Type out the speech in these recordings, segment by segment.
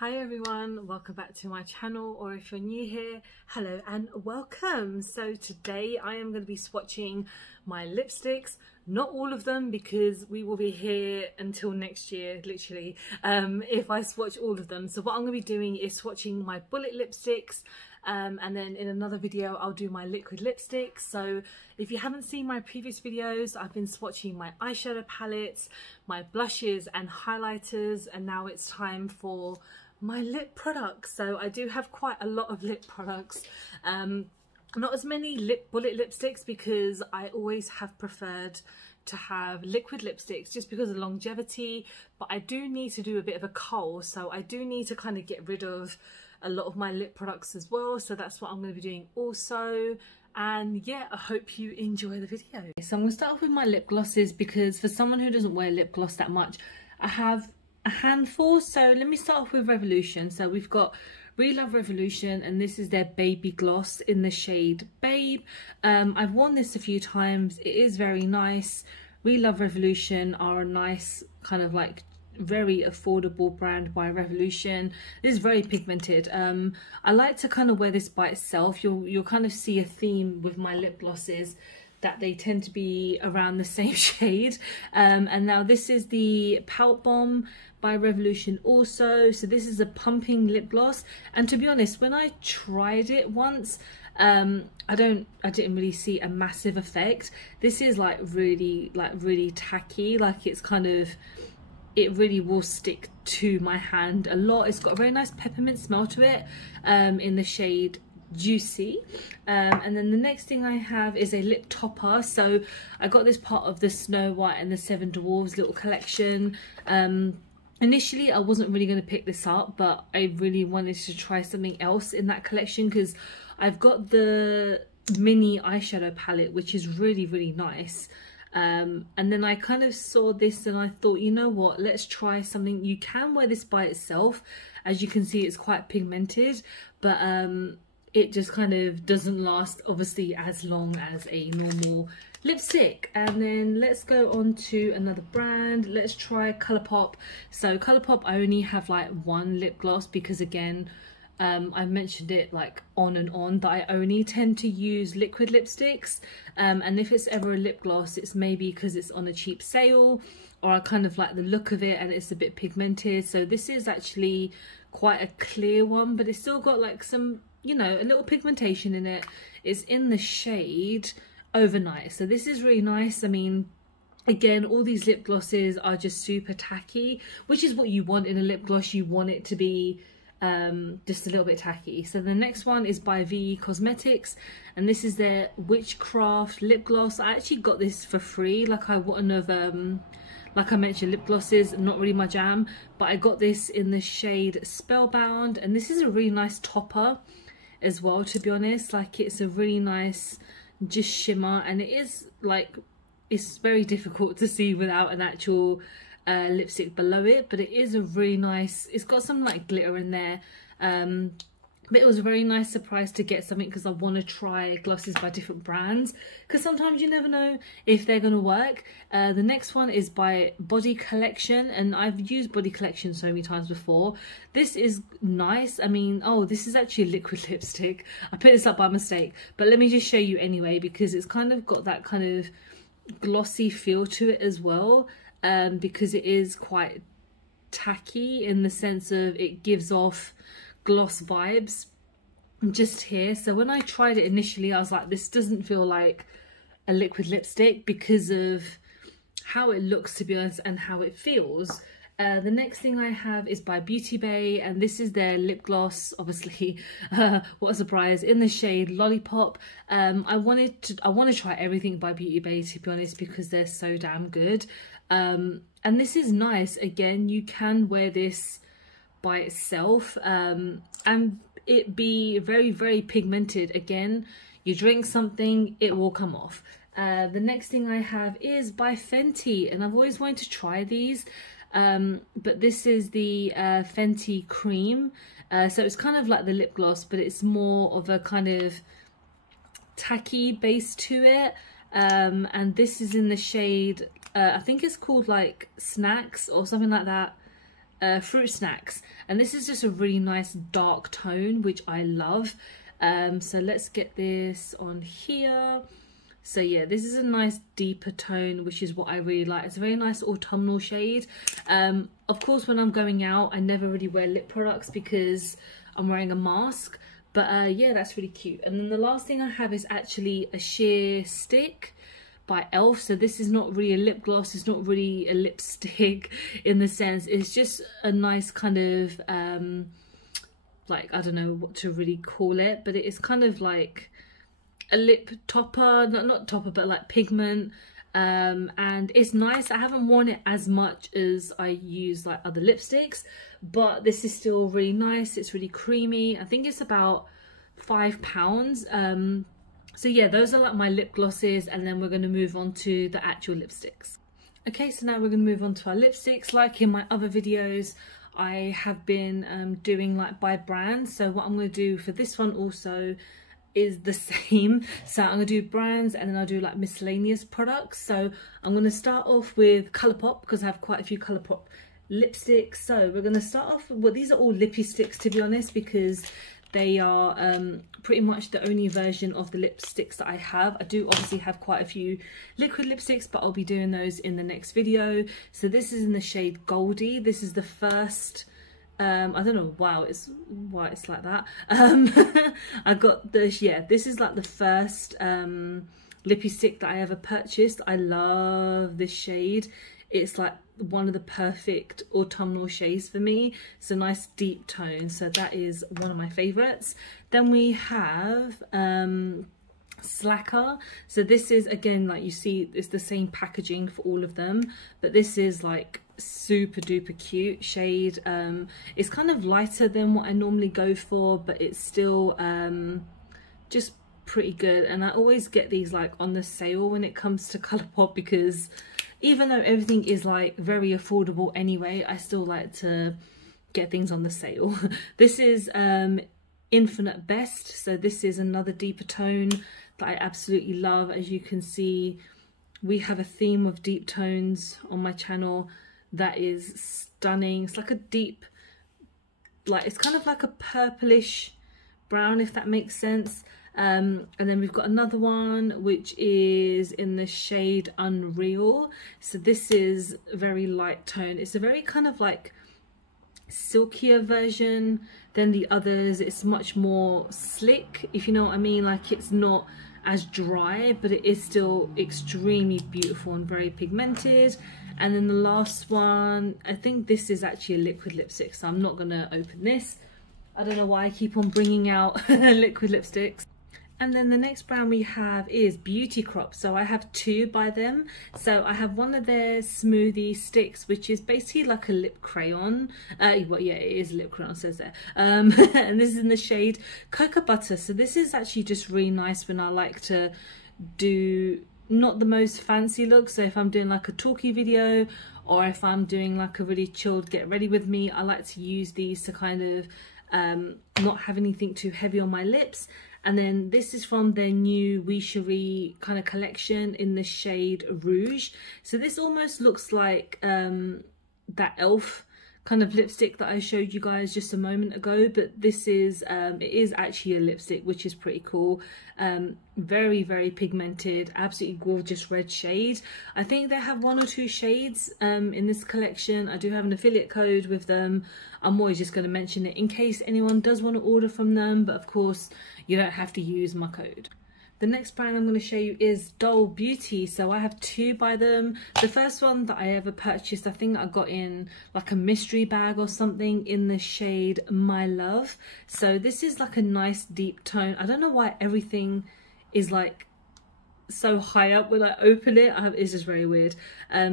Hi everyone, welcome back to my channel, or if you're new here, hello and welcome. So today I am going to be swatching my lipsticks, not all of them because we will be here until next year literally if I swatch all of them. So what I'm going to be doing is swatching my bullet lipsticks, and then in another video I'll do my liquid lipsticks. So if you haven't seen my previous videos, I've been swatching my eyeshadow palettes, my blushes and highlighters, and now it's time for my lip products. So I do have quite a lot of lip products, not as many bullet lipsticks because I always have preferred to have liquid lipsticks just because of longevity, but I do need to do a bit of a cull, so I do need to kind of get rid of a lot of my lip products as well, so that's what I'm going to be doing also. And yeah, I hope you enjoy the video. So I'm going to start off with my lip glosses because for someone who doesn't wear lip gloss that much, I have a handful. So let me start off with Revolution. So we've got Really Love Revolution, and this is their baby gloss in the shade Babe. I've worn this a few times. It is very nice. Really Love Revolution are a nice kind of like very affordable brand by Revolution. This is very pigmented. I like to kind of wear this by itself. You'll kind of see a theme with my lip glosses that they tend to be around the same shade. And now this is the Pout Bomb by Revolution also. So this is a pumping lip gloss, and to be honest, when I tried it once, I didn't really see a massive effect. This is like really tacky, like it's kind of, it really will stick to my hand a lot. It's got a very nice peppermint smell to it, in the shade Juicy. And then the next thing I have is a lip topper. So I got this part of the Snow White and the Seven Dwarfs little collection. Initially I wasn't really going to pick this up, but I really wanted to try something else in that collection because I've got the mini eyeshadow palette, which is really nice. And then I kind of saw this and I thought, you know what, let's try something. You can wear this by itself. As you can see, it's quite pigmented, but it just kind of doesn't last obviously as long as a normal lipstick. And then let's go on to another brand. Let's try Colourpop. So Colourpop, I only have like one lip gloss because again, I've mentioned it like on and on that I only tend to use liquid lipsticks, and if it's ever a lip gloss, it's maybe because it's on a cheap sale or I kind of like the look of it and it's a bit pigmented. So this is actually quite a clear one, but it's still got like some, you know, a little pigmentation in it. It's in the shade Overnight. So this is really nice. I mean, again, all these lip glosses are just super tacky, which is what you want in a lip gloss. You want it to be just a little bit tacky. So the next one is by VE Cosmetics, and this is their Witchcraft lip gloss. I actually got this for free. Like I wouldn't have, like I mentioned, lip glosses not really my jam, but I got this in the shade Spellbound, and this is a really nice topper as well, to be honest. Like it's a really nice just shimmer, and it is like, it's very difficult to see without an actual lipstick below it, but it is a really nice, it's got some like glitter in there, but it was a very nice surprise to get something because I want to try glosses by different brands because sometimes you never know if they're going to work. The next one is by Body Collection, and I've used Body Collection so many times before. This is nice. I mean, oh, this is actually a liquid lipstick. I put this up by mistake, but let me just show you anyway because it's kind of got that kind of glossy feel to it as well, because it is quite tacky in the sense of it gives off gloss vibes just here. So when I tried it initially, I was like, this doesn't feel like a liquid lipstick because of how it looks, to be honest, and how it feels. The next thing I have is by Beauty Bay, and this is their lip gloss, obviously. What a surprise, in the shade Lollipop. I want to try everything by Beauty Bay, to be honest, because they're so damn good. And this is nice. Again, you can wear this by itself, and it be very pigmented. Again, you drink something, it will come off. The next thing I have is by Fenty, and I've always wanted to try these, but this is the Fenty Cream. So it's kind of like the lip gloss, but it's more of a kind of tacky base to it, and this is in the shade I think it's called like Snacks or something like that. Fruit Snacks, and this is just a really nice dark tone which I love. So let's get this on here. So yeah, this is a nice deeper tone, which is what I really like. It's a very nice autumnal shade. Of course, when I'm going out, I never really wear lip products because I'm wearing a mask, but yeah, that's really cute. And then the last thing I have is actually a sheer stick by Elf. So this is not really a lip gloss, it's not really a lipstick in the sense, it's just a nice kind of like, I don't know what to really call it, but it is kind of like a lip topper, not topper, but like pigment. And it's nice. I haven't worn it as much as I use like other lipsticks, but this is still really nice. It's really creamy. I think it's about £5. So yeah, those are like my lip glosses, and then we're going to move on to the actual lipsticks. Okay, so now we're going to move on to our lipsticks. Like in my other videos, I have been doing like by brand. So what I'm going to do for this one also is the same. So I'm going to do brands, and then I'll do like miscellaneous products. So I'm going to start off with Colourpop because I have quite a few Colourpop lipsticks. So we're going to start off with, well, these are all lippy sticks to be honest, because they are pretty much the only version of the lipsticks that I have. I do obviously have quite a few liquid lipsticks, but I'll be doing those in the next video. So this is in the shade Goldie. This is the first, I don't know why it's like that. I got this, yeah, this is like the first lippy stick that I ever purchased. I love this shade. It's like one of the perfect autumnal shades for me. It's a nice deep tone, so that is one of my favorites. Then we have Slacker. So this is, again, like you see, it's the same packaging for all of them, but this is like super duper cute shade. It's kind of lighter than what I normally go for, but it's still just pretty good. And I always get these like on the sale when it comes to Colourpop, because even though everything is like very affordable anyway, I still like to get things on the sale. This is Infinite Best. So this is another deeper tone that I absolutely love. As you can see, we have a theme of deep tones on my channel that is stunning. It's like a deep, like, it's kind of like a purplish brown, if that makes sense. And then we've got another one which is in the shade Unreal. So this is a very light tone. It's a very kind of like silkier version than the others. It's much more slick, if you know what I mean. Like, it's not as dry, but it is still extremely beautiful and very pigmented. And then the last one, I think this is actually a liquid lipstick, so I'm not gonna open this. I don't know why I keep on bringing out liquid lipsticks. And then the next brand we have is Beauty Crop. So I have two by them. So I have one of their Smoothie Sticks, which is basically like a lip crayon. Well, yeah, it is a lip crayon, says there. And this is in the shade Cocoa Butter. So this is actually just really nice when I like to do not the most fancy look. So if I'm doing like a talky video, or if I'm doing like a really chilled get ready with me, I like to use these to kind of not have anything too heavy on my lips. And then this is from their new Wishery kind of collection in the shade Rouge. So this almost looks like that Elf kind of lipstick that I showed you guys just a moment ago, but this is it is actually a lipstick, which is pretty cool. Very, very pigmented, absolutely gorgeous red shade. I think they have one or two shades in this collection. I do have an affiliate code with them. I'm always just going to mention it in case anyone does want to order from them, but of course you don't have to use my code. The next brand I'm going to show you is Dole Beauty. So I have two by them. The first one that I ever purchased, I think I got in like a mystery bag or something in the shade My Love. So this is like a nice deep tone. I don't know why everything is like so high up when I open it. It's just very weird.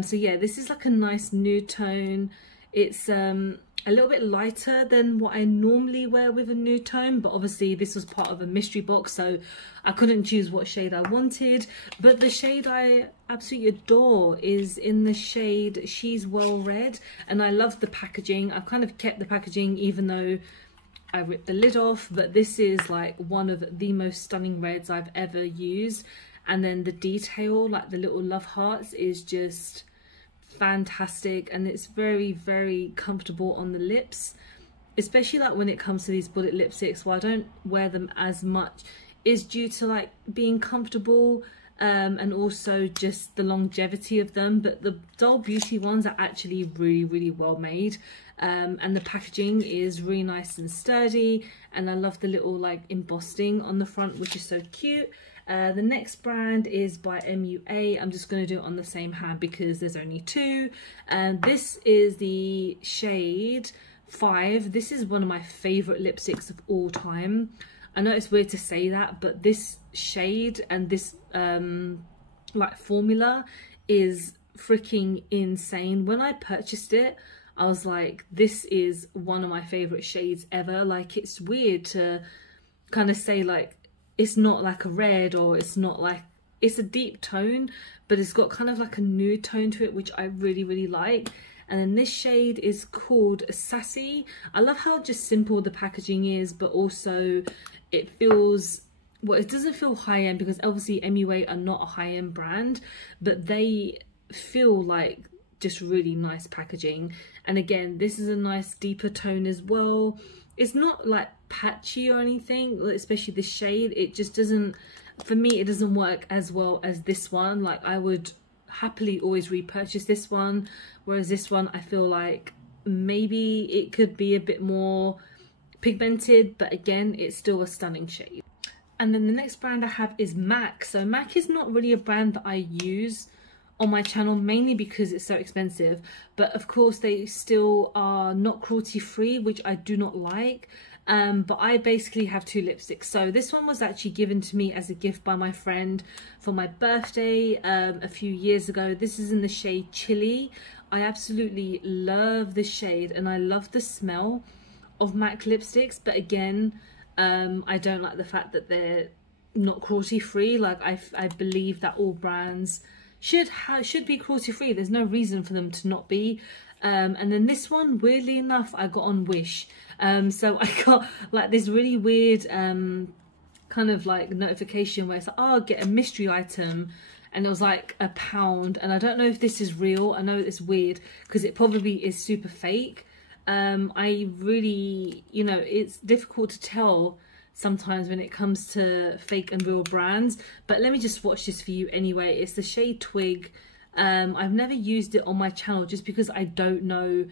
So yeah, this is like a nice nude tone. It's a little bit lighter than what I normally wear with a nude tone, but obviously this was part of a mystery box, so I couldn't choose what shade I wanted. But the shade I absolutely adore is in the shade She's Well Red, and I love the packaging. I've kind of kept the packaging even though I ripped the lid off, but this is like one of the most stunning reds I've ever used. And then the detail, like the little love hearts, is just fantastic, and it's very, very comfortable on the lips, especially like when it comes to these bullet lipsticks. Why I don't wear them as much is due to like being comfortable, and also just the longevity of them. But the Dole Beauty ones are actually really, really well made, and the packaging is really nice and sturdy, and I love the little like embossing on the front, which is so cute. The next brand is by MUA. I'm just going to do it on the same hand because there's only two. This is the shade 5. This is one of my favorite lipsticks of all time. I know it's weird to say that, but this shade and this like formula is freaking insane. When I purchased it, I was like, this is one of my favorite shades ever. Like, it's weird to kind of say like it's not like a red, or it's not like, it's a deep tone, but it's got kind of like a nude tone to it, which I really, really like. And then this shade is called Sassy. I love how just simple the packaging is, but also it feels, well, it doesn't feel high-end, because obviously MUA are not a high-end brand, but they feel like just really nice packaging. And again, this is a nice deeper tone as well. It's not like patchy or anything, especially this shade. It just doesn't, for me, it doesn't work as well as this one. Like, I would happily always repurchase this one, whereas this one I feel like maybe it could be a bit more pigmented, but again, it's still a stunning shade. And then the next brand I have is MAC. So MAC is not really a brand that I use on my channel, mainly because it's so expensive, but of course they still are not cruelty free, which I do not like. But I basically have two lipsticks. So this one was actually given to me as a gift by my friend for my birthday a few years ago. This is in the shade Chili. I absolutely love this shade, and I love the smell of MAC lipsticks, but again, I don't like the fact that they're not cruelty free. Like, I believe that all brands should be cruelty free. There's no reason for them to not be. And then this one, weirdly enough, I got on Wish. So I got like this really weird kind of like notification where it's like, oh, get a mystery item, and it was like £1. And I don't know if this is real. I know it's weird because it probably is super fake. I really, you know, it's difficult to tell sometimes when it comes to fake and real brands, but let me just swatch this for you anyway. It's the shade Twig. I've never used it on my channel just because I don't know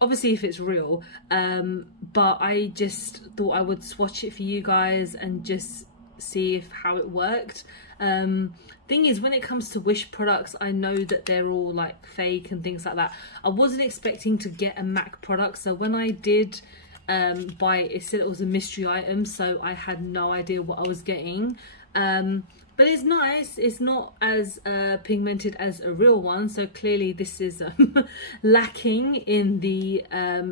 obviously if it's real, but I just thought I would swatch it for you guys and just see how it worked. Thing is, when it comes to Wish products, I know that they're all like fake and things like that. I wasn't expecting to get a MAC product, so when I did buy it, it said it was a mystery item, so I had no idea what I was getting. But it's nice. It's not as pigmented as a real one, so clearly this is lacking in the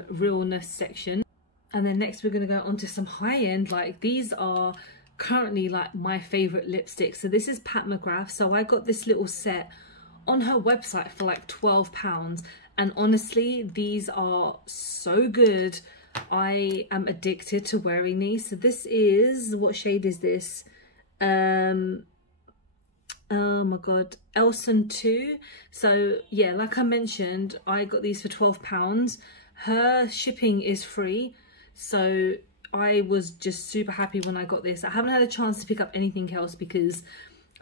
realness section. And then next we're going to go on to some high-end. Like, these are currently like my favorite lipsticks. So this is Pat McGrath. So I got this little set on her website for like £12, and honestly these are so good. I am addicted to wearing these. So this is, what shade is this? Oh my god, Elson 2. So yeah, like I mentioned, I got these for £12. Her shipping is free, so I was just super happy when I got this. I haven't had a chance to pick up anything else because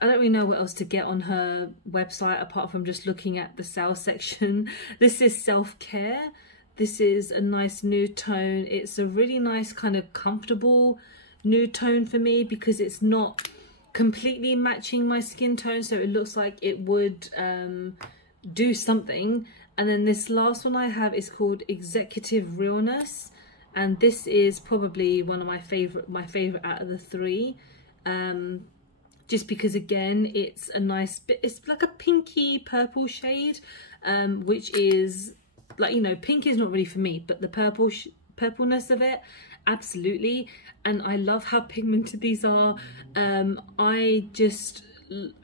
I don't really know what else to get on her website apart from just looking at the sales section. This is Self-Care. This is a nice nude tone. It's a really nice kind of comfortable nude tone for me because it's not completely matching my skin tone, so it looks like it would do something. And then this last one I have is called Executive Realness, and this is probably one of my favorite out of the three, just because again it's a nice bit, it's like a pinky purple shade, which is like, you know, pink is not really for me, but the purpleness of it, absolutely. And I love how pigmented these are. I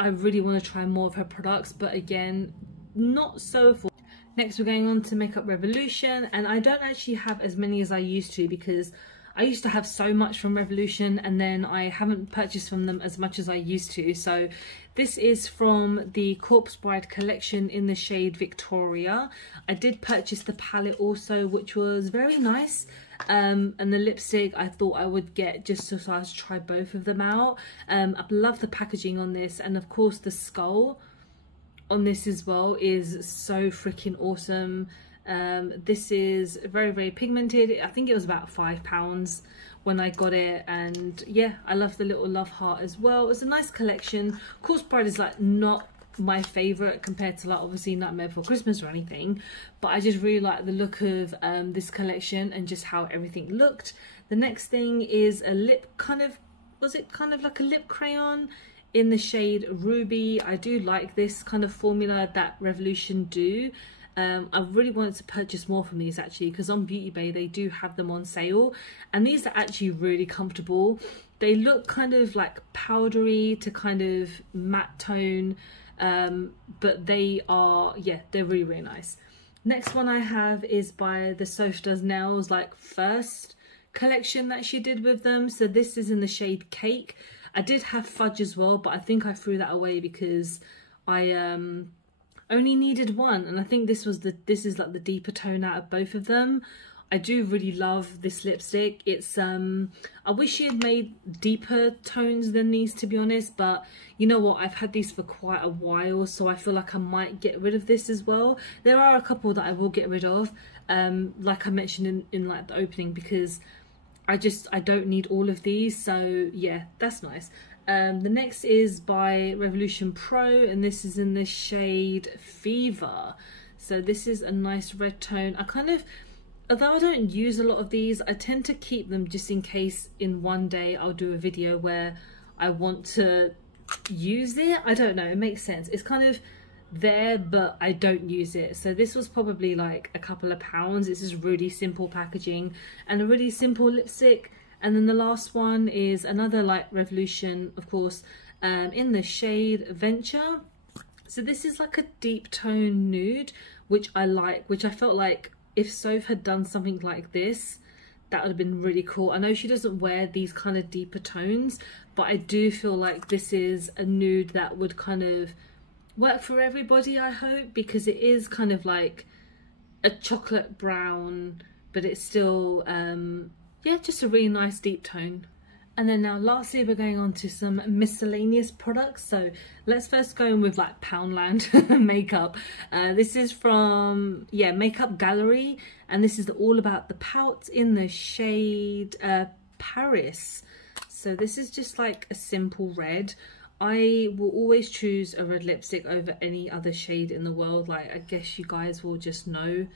really want to try more of her products, but again, not so for. Next we're going on to Makeup Revolution, and I don't actually have as many as I used to because I used to have so much from Revolution, and then I haven't purchased from them as much as I used to. So this is from the Corpse Bride collection in the shade Victoria. I did purchase the palette also, which was very nice. And the lipstick I thought I would get just so I was try both of them out. I love the packaging on this, and of course the skull on this as well is so freaking awesome. This is very pigmented. I think it was about £5 when I got it, and yeah, I love the little love heart as well. It's a nice collection. Corpse Bride is like not my favorite compared to like obviously Nightmare Before Christmas or anything, but I just really like the look of this collection and just how everything looked. The next thing is a lip was it kind of like a lip crayon in the shade Ruby. I do like this kind of formula that Revolution do. I really wanted to purchase more from these actually, because on Beauty Bay they do have them on sale, and these are actually really comfortable. They look kind of like powdery to kind of matte tone, but they are, yeah, they're really nice. Next one I have is by the Soph Does Nails like first collection that she did with them. So this is in the shade Cake. I did have Fudge as well, but I think I threw that away because I only needed one, and I think this is like the deeper tone out of both of them. I do really love this lipstick. It's I wish she had made deeper tones than these, to be honest, but you know what, I've had these for quite a while, so I feel like I might get rid of this as well. There are a couple that I will get rid of, like I mentioned in like the opening, because I don't need all of these. So yeah, that's nice. The next is by Revolution Pro, and this is in the shade Fever. So this is a nice red tone. I kind of, although I don't use a lot of these, I tend to keep them just in case in one day I'll do a video where I want to use it. I don't know, it makes sense. It's kind of there, but I don't use it. So this was probably like a couple of pounds. This is really simple packaging and a really simple lipstick. And then the last one is another like Revolution, of course, in the shade Venture. So this is like a deep tone nude, which I like, which I felt like if Soph had done something like this, that would have been really cool. I know she doesn't wear these kind of deeper tones, but I do feel like this is a nude that would kind of work for everybody, I hope, because it is kind of like a chocolate brown, but it's still yeah, just a really nice deep tone. And then now lastly we're going on to some miscellaneous products. So let's first go in with like Poundland makeup. This is from, yeah, Makeup Gallery, and this is all about the pout in the shade Paris. So this is just like a simple red. I will always choose a red lipstick over any other shade in the world. Like, I guess you guys will just know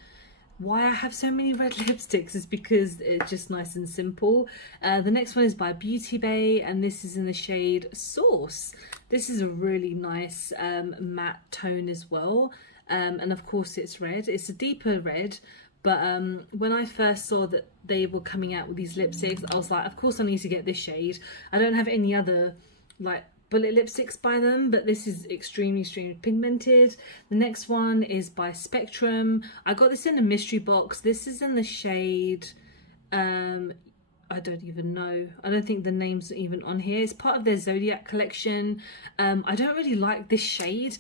why I have so many red lipsticks, is because it's just nice and simple. The next one is by Beauty Bay, and this is in the shade Sauce. This is a really nice matte tone as well, and of course it's red. It's a deeper red, but when I first saw that they were coming out with these lipsticks, I was like, of course I need to get this shade. I don't have any other like bullet lipsticks by them, but this is extremely pigmented. The next one is by Spectrum. I got this in a mystery box. This is in the shade I don't even know, I don't think the name's even on here. It's part of their Zodiac collection. I don't really like this shade,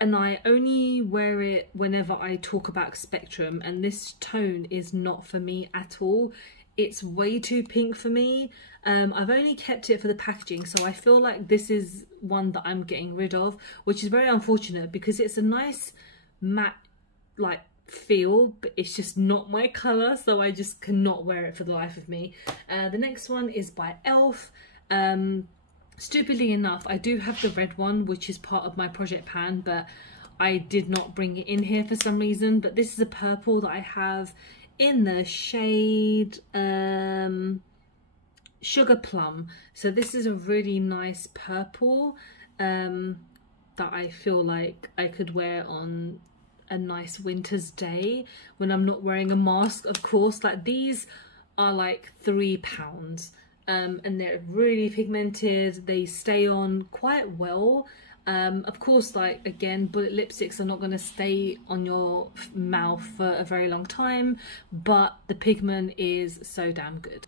and I only wear it whenever I talk about Spectrum, and this tone is not for me at all. It's way too pink for me. I've only kept it for the packaging, so I feel like this is one that I'm getting rid of, which is very unfortunate because it's a nice matte like feel, but it's just not my colour, so I just cannot wear it for the life of me. The next one is by Elf. Stupidly enough, I do have the red one, which is part of my project pan, but I did not bring it in here for some reason. But this is a purple that I have in the shade Sugar Plum. So this is a really nice purple that I feel like I could wear on a nice winter's day when I'm not wearing a mask, of course. Like, these are like £3, and they're really pigmented. They stay on quite well. Of course, like, again, bullet lipsticks are not going to stay on your mouth for a very long time, but the pigment is so damn good.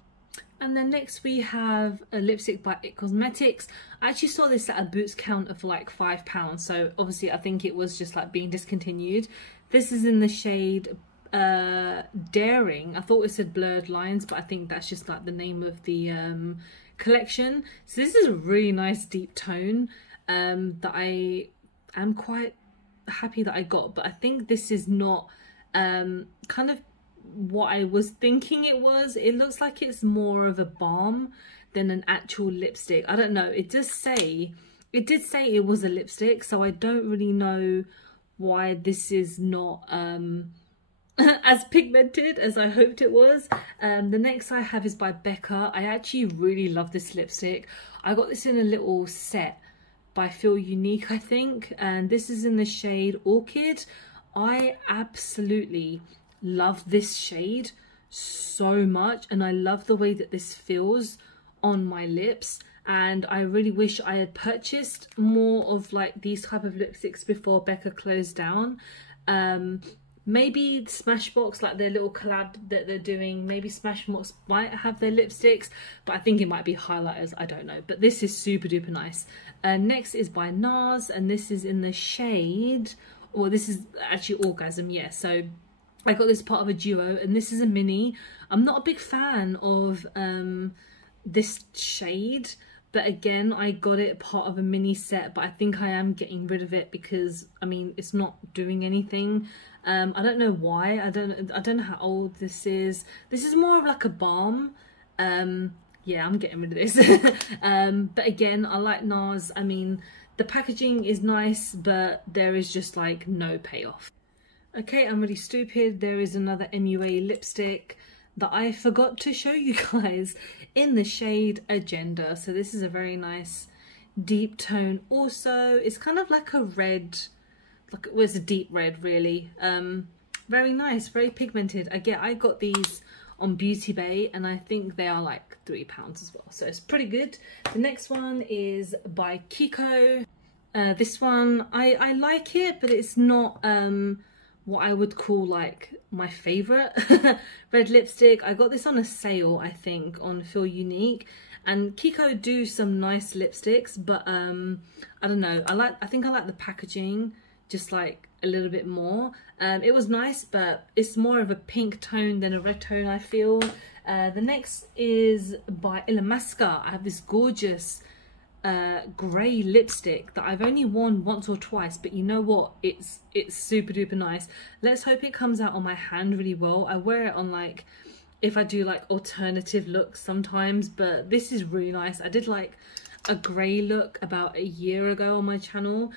And then next we have a lipstick by It Cosmetics. I actually saw this at a Boots counter for like £5, so obviously I think it was just like being discontinued. This is in the shade Daring. I thought it said Blurred Lines, but I think that's just like the name of the collection. So this is a really nice deep tone that I am quite happy that I got, but I think this is not kind of what I was thinking it was. It looks like it's more of a balm than an actual lipstick. I don't know, it did say it was a lipstick, so I don't really know why this is not as pigmented as I hoped it was. The next I have is by Becca. I actually really love this lipstick. I got this in a little set by Feel Unique, I think, and this is in the shade Orchid. I absolutely love this shade so much, and I love the way that this feels on my lips, and I really wish I had purchased more of like these type of lipsticks before Becca closed down. Maybe Smashbox, like their little collab that they're doing, maybe Smashbox might have their lipsticks, but I think it might be highlighters, I don't know. But this is super duper nice. Next is by Nars, and this is in the shade, or this is actually Orgasm, yeah. So I got this part of a duo, and this is a mini. I'm not a big fan of this shade, but again, I got it part of a mini set, but I think I am getting rid of it because, I mean, it's not doing anything. I don't know why. I don't know how old this is. This is more of like a balm. Yeah, I'm getting rid of this. But again, I like Nars. I mean, the packaging is nice, but there is just like no payoff. Okay, I'm really stupid. There is another MUA lipstick that I forgot to show you guys in the shade Agenda. So this is a very nice deep tone also. It's kind of like a red, like it was a deep red really. Very nice, very pigmented. Again, I got these on Beauty Bay, and I think they are like £3 as well, so it's pretty good. The next one is by Kiko. This one, I like it, but it's not what I would call like my favorite red lipstick. I got this on a sale, I think, on Feel Unique, and Kiko do some nice lipsticks, but I don't know, I think I like the packaging just like a little bit more. It was nice, but it's more of a pink tone than a red tone, I feel. The next is by Illamasqua. I have this gorgeous grey lipstick that I've only worn once or twice, but you know what, it's super duper nice. Let's hope it comes out on my hand really well. I wear it on like, if I do like alternative looks sometimes, but this is really nice. I did like a grey look about a year ago on my channel,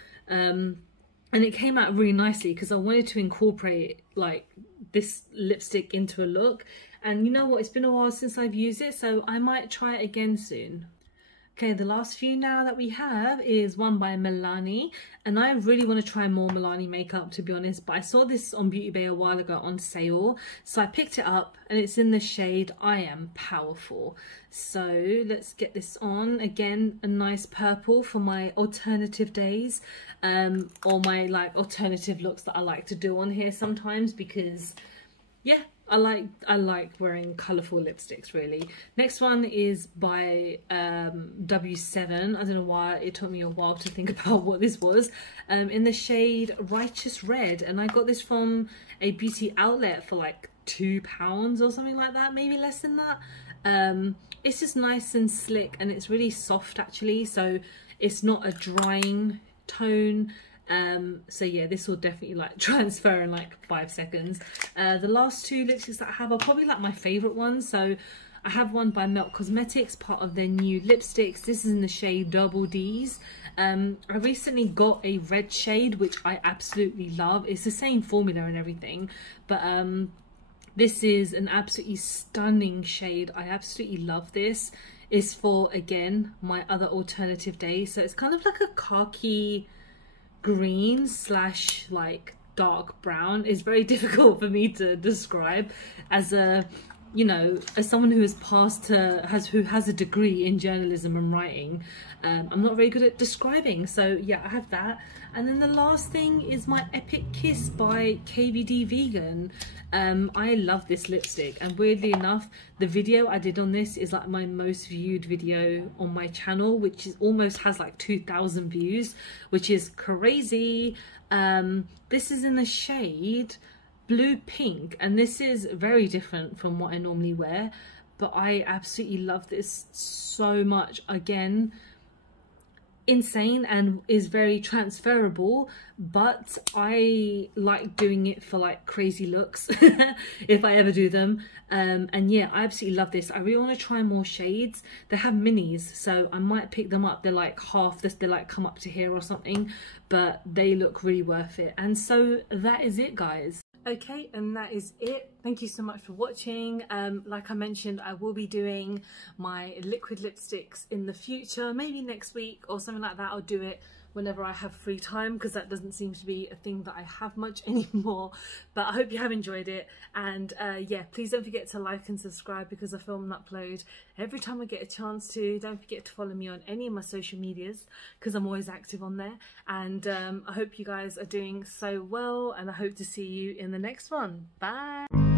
and it came out really nicely because I wanted to incorporate like this lipstick into a look, and you know what, it's been a while since I've used it, so I might try it again soon. Okay, the last few now that we have is one by Milani, and I really want to try more Milani makeup, to be honest, but I saw this on Beauty Bay a while ago on sale, so I picked it up, and it's in the shade I Am Powerful. So let's get this on. Again, a nice purple for my alternative days, or my like alternative looks that I like to do on here sometimes, because yeah, I like wearing colourful lipsticks really. Next one is by W7. I don't know why it took me a while to think about what this was. In the shade Righteous Red, and I got this from a beauty outlet for like £2 or something like that, maybe less than that. It's just nice and slick, and it's really soft actually, so it's not a drying tone. So yeah, this will definitely like transfer in like 5 seconds. The last two lipsticks that I have are probably like my favorite ones. So I have one by Milk Cosmetics, part of their new lipsticks. This is in the shade Double D's. I recently got a red shade, which I absolutely love. It's the same formula and everything, but this is an absolutely stunning shade. I absolutely love this. It's for, again, my other alternative days. So it's kind of like a khaki green slash like dark brown. Is very difficult for me to describe as a, you know, as someone who has who has a degree in journalism and writing. I'm not very good at describing, so yeah, I have that. And then the last thing is my Epic Kiss by KVD Vegan. I love this lipstick, and weirdly enough, the video I did on this is like my most viewed video on my channel, which is almost has like 2,000 views, which is crazy. This is in the shade Blue Pink, and this is very different from what I normally wear, but I absolutely love this so much. Again, insane and is very transferable, but I like doing it for like crazy looks if I ever do them. And yeah, I absolutely love this. I really want to try more shades. They have minis, so I might pick them up. They're like half this, they like come up to here or something, but they look really worth it. And so that is it, guys. Okay, and that is it. Thank you so much for watching. Like I mentioned, I will be doing my liquid lipsticks in the future, maybe next week or something like that. I'll do it whenever I have free time, because that doesn't seem to be a thing that I have much anymore. But I hope you have enjoyed it, and yeah, please don't forget to like and subscribe, because I film and upload every time I get a chance to. Don't forget to follow me on any of my social medias, because I'm always active on there. And I hope you guys are doing so well, and I hope to see you in the next one. Bye.